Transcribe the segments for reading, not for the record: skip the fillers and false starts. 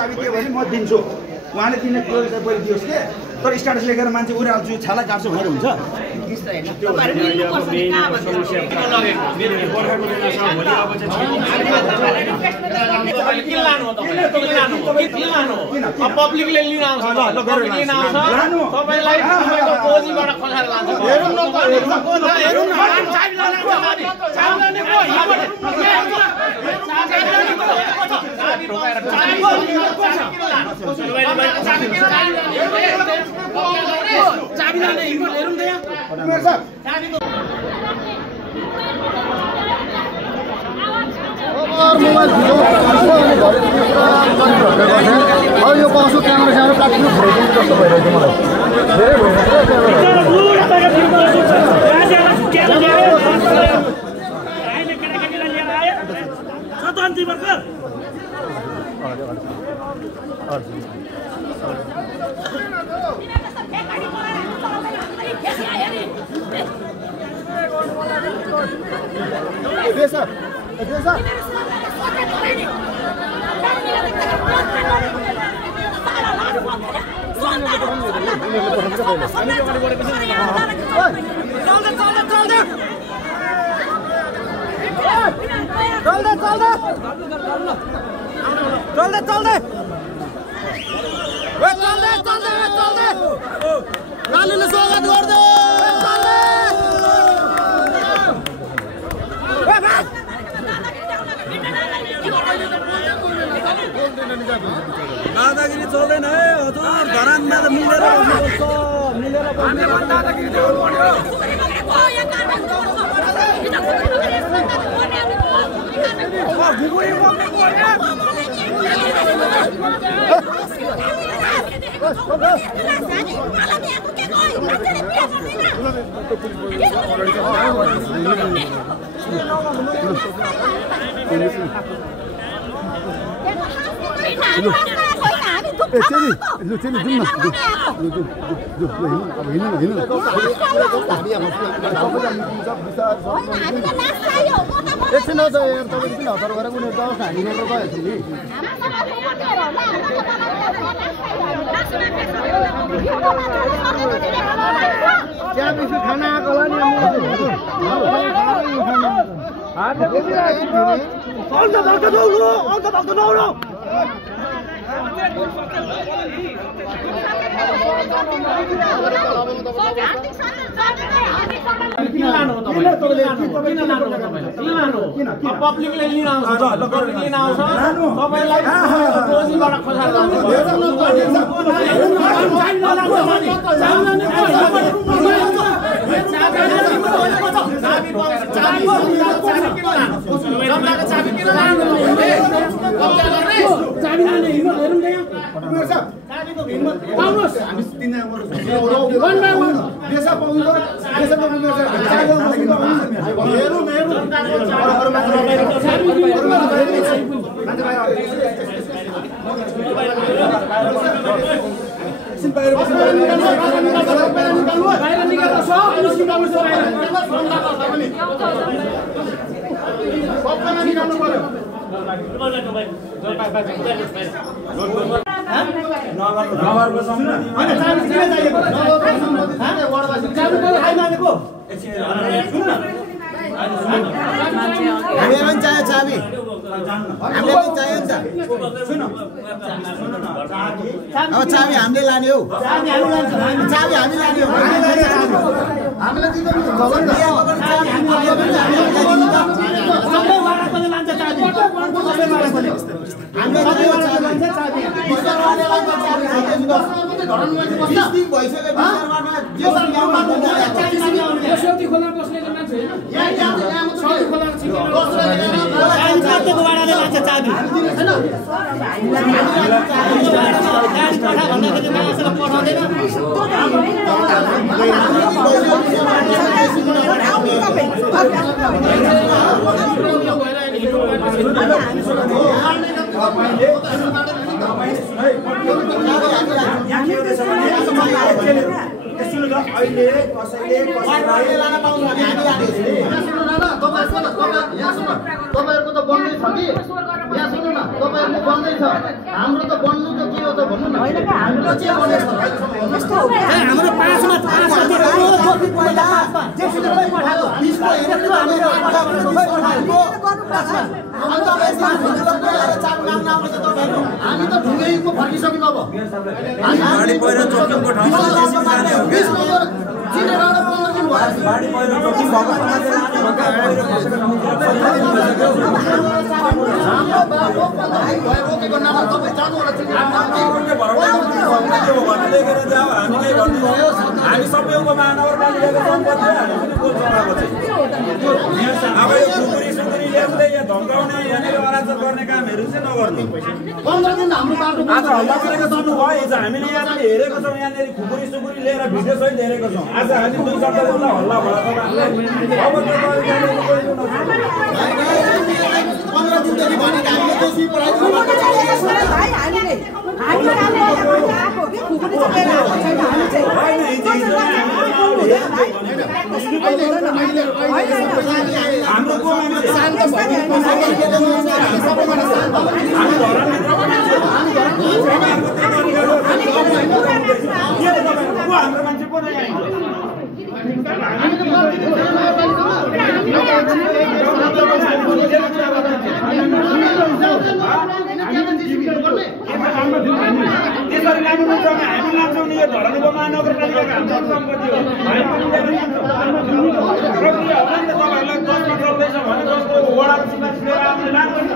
चाबी दियो भने म दिन्छु उहाँले दिने पहिले दियोस् के तर स्ट्याटस लेखेर मान्छे उराल्छु छाला काट्छु भनेर हुन्छ पब्लिकले लिन आउँछ लिन आउँछ तपाईलाई तपाईको कोजीबाट खसार लान्छ हेरौँ न चाबी लाने को चाबी लाने हिम्मत हेरौँ त यहाँ यो कसो क्यामेरा स्यामेरा काट्नु खोज्नु जस्तो भइरहेको छ मलाई धेरै लालुले स्वागत गर्दै दादागिरी चल्दैन है हजुर धरानमा त मिलेर बस्नुपर्छ मिलेर पब्लिकले लिन आउँछ लिन आउँछ तपाईलाई कोजीबाट खसार लान्छ चाबी लाने हिम्मत हेरौँ त यहाँ चाबीको हिम्मत पाउनुस् हामी तिनजना वन बाइ वन पैसा पाउनु पैसा पाउनु हेरौँ चाबी अब चाबी हामीले लाने हो चाबी हामी लाने हो तपाईँहरुको त बन्दै छ कि यहाँ सुन्नु न तपाईहरुले बन्दैछ हाम्रो त बन्नु त के हो त भन्नु न होइन के हाम्रो के बनेछ यस्तो हो के हाम्रो 5 मा 5 मा पहिला जे सुन्दै पठाएको 20 को हेरेर हामीले पठाएको अन्त यसमा चाप नाम नाम त तपाईहरु हामी त ढुङ्गेको फर्किसक्यौं अब हामी गाडी पहिरो चोकिङको ठाउँमा जेसी जाने हो के चिनेर 15 दिन भयो गाडी पहिरो चोकिङ भएको मान्छे हाम्रो बाबु 15 दिन भयो रोकेको नाम तपाई जानु होला चिनेर हामी सबैको महानगरपालिकाको सम्पत्ति हामी पनि बोल्छौँ अब यो सुकुरी सुकुरी ल्याउँदै यहाँ धम्काउने यहाँनिर अराजक गर्ने कामहरू चाहिँ नगर्नु 15 दिन हाम्रो बाटो आज हल्ला गरेको गर्नु भयो हिजो हामीले यहाँनिर हेरेको छौँ यहाँनिर खुकुरी सुकुरी लिएर भिडियो सहित हेरेको छौँ आज हामी 2 शब्द बोल्दा हल्ला भयो अब त्यो 15 दिनदेखि भने हामीले त्यसै पढाइदिनु भाइ हामीले हामी काम गरेर आएको के खुकुरी चाहिँ लिएर आएको छैन हामी चाहिँ हाम्रो मान्छे को त्यसरी लानुपर्छ हामी लान्छौँ नि यो धरानको महानगरपालिकाको हाम्रो सम्पत्ति हो तपाईँहरूलाई 10 मा चल्दैछ भने 10 को वडाको सिफारिस लिएर आउने लानुपर्छ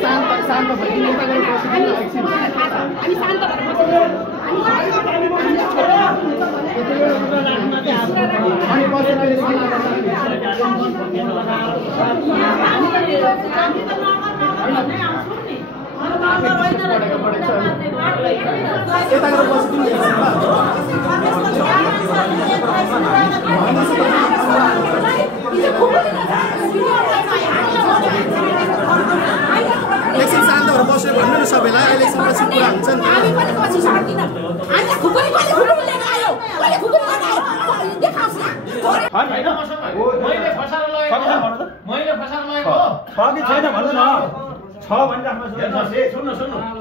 शान्त शान्त भइदिनु यता गएर बसिदिनु एकछिन हामी शान्त भएर बसेको अनि बसेर यता गएर बसिदिनु एकछिन शान्त भएर बसेर भन्नु न सबैलाई इलेक्सन पछि कुरा हुन्छ नि हामी पनि पछि सक्दिन हामी खुकुरी कहिले खुकुरी लिएर आयो कहिले खुकुरी लगायो देखाउस् न मैले फसाएर लगेको छ कि छैन भन्नु न छ भनिराख्नु सुन्नु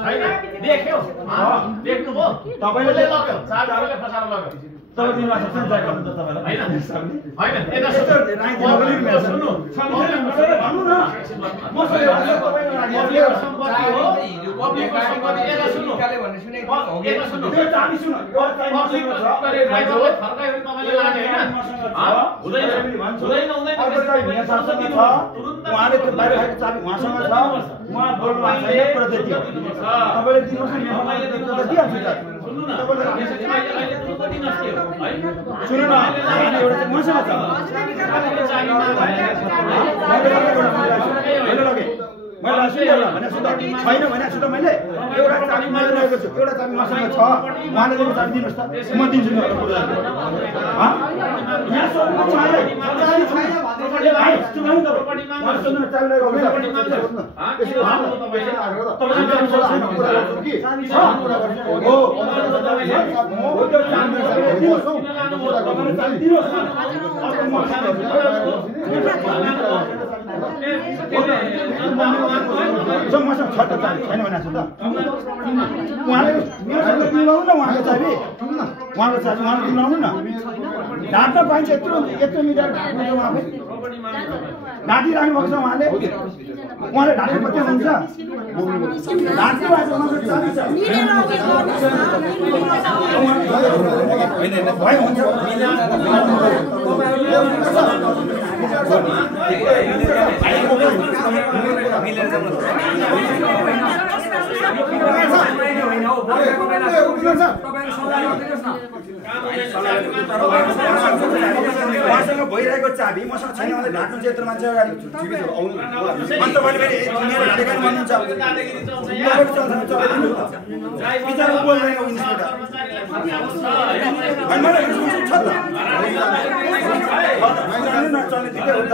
छैन देख्यो देख्नुभयो तपाईँले लग्यो चारले फसाएर लग्यो तपाईँ दिनमा सक्छ नि जाय गर्नु त तपाईँलाई होइन यता सुन्नु भन्नु न सम्पत्ति हो पब्लिकको सम्पत्ति यता सुन्नु यता सुन्नु त्यो चाबी सुन उहाँले त्यो बाहिर खाएको चाबी उहाँसँग छ उहाँ बोल्नु भएको छैन प्रगति हो तपाईँले दिनुहोस् न मैले दिइहाल्छु सुन न एउटा मसँग छ मैले सुन्दैन भने सुन्दा छैन भने सुन्दा मैले एउटा चाबी मैले लगेको छु एउटा चाबी मसँग छ उहाँले दिएको चाबी दिनुहोस् त म दिन्छु नि यहाँ सोध्नु उहाँले चाबी छैन मसँग छ त चाबी छैन भने सुन्दा उहाँले मेरोसँग दिलाउनु न उहाँको चाबी उहाँले दिलाउनु न ढाक्न पाइन्छ यत्रो मिटर ढाक्नु छ उहाँले ढाकिराख्नु भएको छ उहाँले ढाक्नु मात्रै हुन्छ ढाक्नु भएको उहाँको चाबी छ भए हुन्छ उहाँसँग भइरहेको चाबी मसँग छैन भने ढाक्नु चाहिँ यत्रो मान्छे अगाडि ठिकै छ आउनु अन्त तपाईँले फेरि मेरो ढाकेको भन्नुहुन्छ विचार बोल्दैन इन्सपेक्टर छ त नचल्ने ठिकै हुन्छ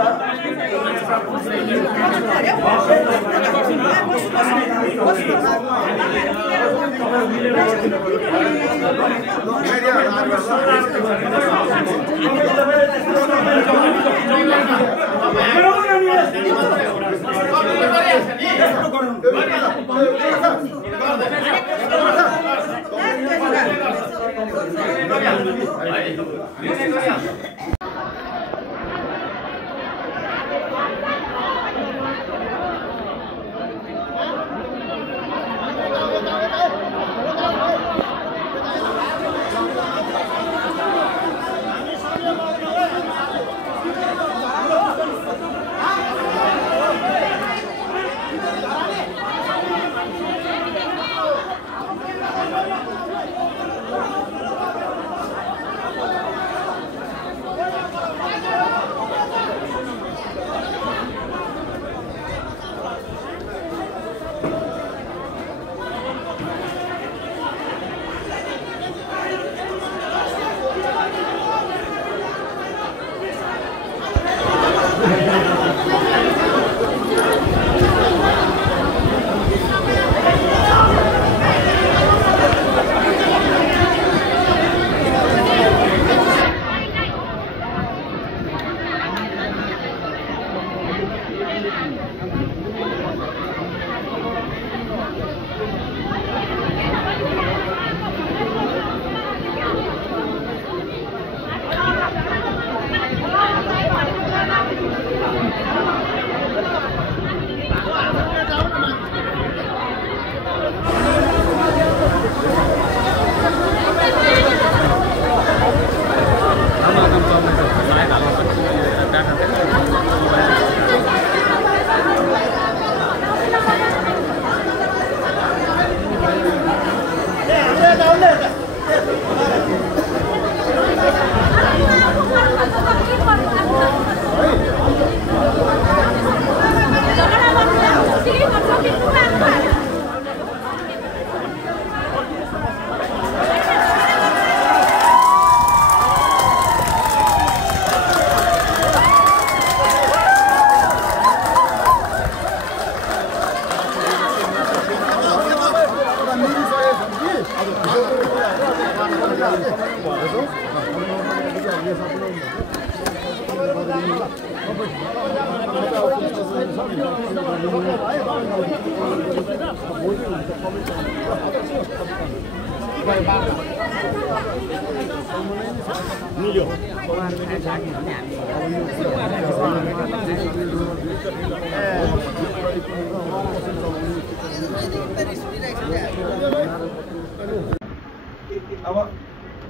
अब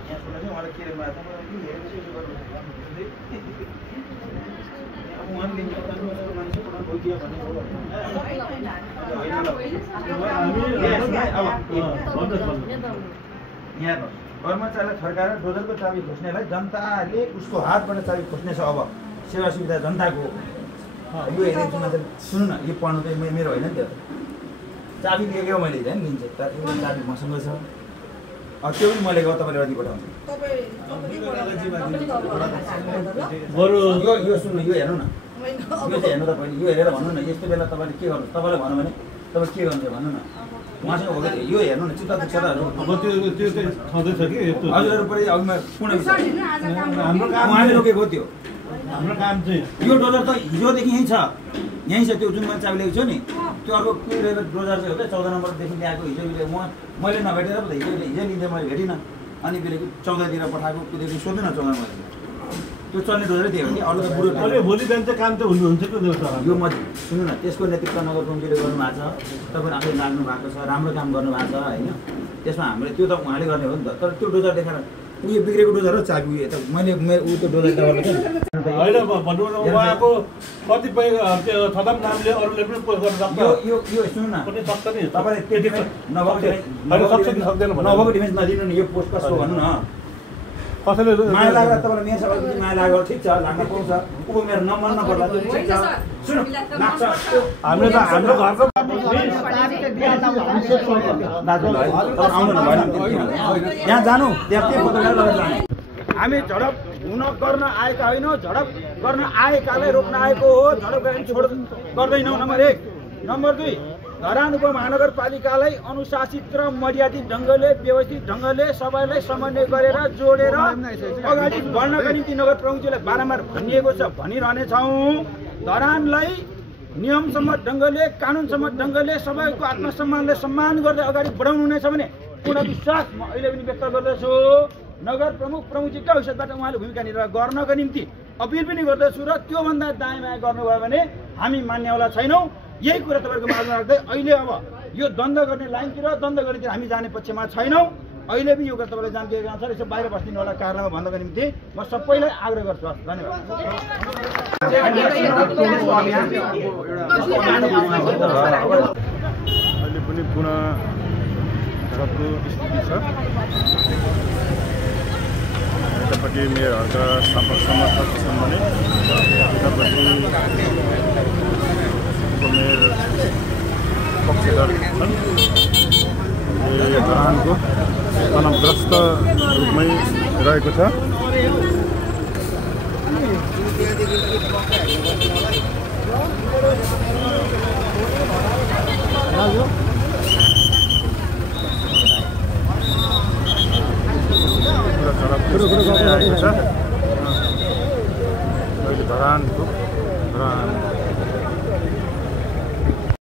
यहाँ सुन्नुहोस् उहाँले के रे माथि अब उहाँले मान्छे भइदियो भने हो यहाँ कर्मचारीलाई फर्काएर डोजरको चाबी खोज्नेलाई जनताले उसको हातबाट चाबी खोज्ने छ। अब सेवा सुविधा जनताको यो हेरेको मान्छे सुन्नु न, यो पढ्नु चाहिँ मेरो होइन नि त्यो चाबी दिएको मैले झन् लिन्छ चाबी मसँग छ। त्यो पनि मैले तपाईँले अघि पठाउँछु। यो सुन्नु, यो हेर्नु न, यो चाहिँ हेर्नु तपाईँले, यो हेरेर भन्नु न यस्तो बेला तपाईँले के गर्नु, तपाईँलाई भन्नु भने तपाईँ के गर्नुहुन्छ भन्नु न। उहाँसँग हो कि यो हेर्नु न चित्त दुख्छहरू अब त्यो चाहिँ छँदैछ कि हजुरहरू पनि अघिमा पूर्ण हाम्रो काम उहाँले रोकेको हो। त्यो हाम्रो काम चाहिँ यो डोजर त हिजोदेखि यहीँ छ त्यो जुन मैले चाबी ल्याएको छु नि, त्यो अर्को डोजर चाहिँ हो क्या 14 नम्बरदेखि ल्याएको। हिजो मैले नभेटेर पो त हिजो लिँदै मैले भेटिनँ, अनि बेलुकी 14तिर पठाएको कुदेको सोध्नु न 14 मैले त्यो चल्ने डोजरै त्यही हो कि अरू त बुढो भोलि बिहान चाहिँ काम चाहिँ हुनुहुन्छ कि यो म सुन्नु न, त्यसको नेतृत्व नगर कमिटीले गर्नुभएको छ, तपाईँहरू आफै लाग्नु भएको छ, राम्रो काम गर्नुभएको छ होइन। त्यसमा हामीले त्यो त उहाँले गर्ने हो नि त। तर त्यो डोजर देखाएर उयो बिग्रेको डोजर हो चाबी उयो त मैले ऊ त्यो डोजर होइन भन्नु उहाँको कतिपय त्यो थदम नामले अरूले पनि पोस्ट गर्न सक्छ। यो सुन्नु न, पनि सक्छ नि तपाईँले त्यो डिफेन्स नभएको डिफेन्स नदिनु नि। यो पोस्ट कसको भन्नु न, कसैले माया लागेर तपाईँलाई मेरो सबै माया लागेर ठिक छ, लाग्न पाउँछ। ऊ मेरो नमन नपर्ला त्यो ठिक छ, सुन लाग्छ। हाम्रो त हाम्रो घरको दाजुलाई आउनु न भएन यहाँ जानु, त्यहाँ के फोटो गरेर जाने। हामी झडप हुन गर्न आएका होइनौँ, झडप गर्न आएकालाई रोक्न आएको हो। झडप गरेर छोड गर्दैनौँ। नम्बर 1। नम्बर 2, धरान उपमहानगरपालिकालाई अनुशासित र मर्यादित ढङ्गले व्यवस्थित ढङ्गले सबैलाई समन्वय गरेर जोडेर अगाडि बढ्नका निम्ति नगर प्रमुखजीलाई बारम्बार भनिएको छ, भनिरहनेछौँ। धरानलाई नियमसम्मत ढङ्गले कानुनसम्मत ढङ्गले सबैको आत्मसम्मानलाई सम्मान गर्दै अगाडि बढाउनु हुनेछ भने पूर्ण विश्वास म अहिले पनि व्यक्त गर्दछु। नगर प्रमुखजीका हैसियतबाट उहाँले भूमिका निर्वाह गर्नका निम्ति अपिल पनि गर्दछु र त्योभन्दा दायाँ बायाँ गर्नुभयो भने हामी मान्नेवाला छैनौँ। यही कुरा तपाईँहरूको माझमा राख्दै अहिले अब यो द्वन्द्व गर्ने लाइनतिर द्वन्द्व गर्नेतिर हामी जाने पक्षमा छैनौँ। अहिले पनि यो कुरा तपाईँलाई जानकारी अनुसार यसो बाहिर बस्दिनु होला कारणमा भन्नको निम्ति म सबैलाई आग्रह गर्छु। धन्यवाद। अहिले पनि पुनः झडपको स्थिति छ। यतापट्टि मेयरहरूका समर्थक छन् भने यतापट्टि उपमेयर पक्षधर छन्। धरानको तनावग्रस्त रूपमै रहेको छ। अहिले धरानको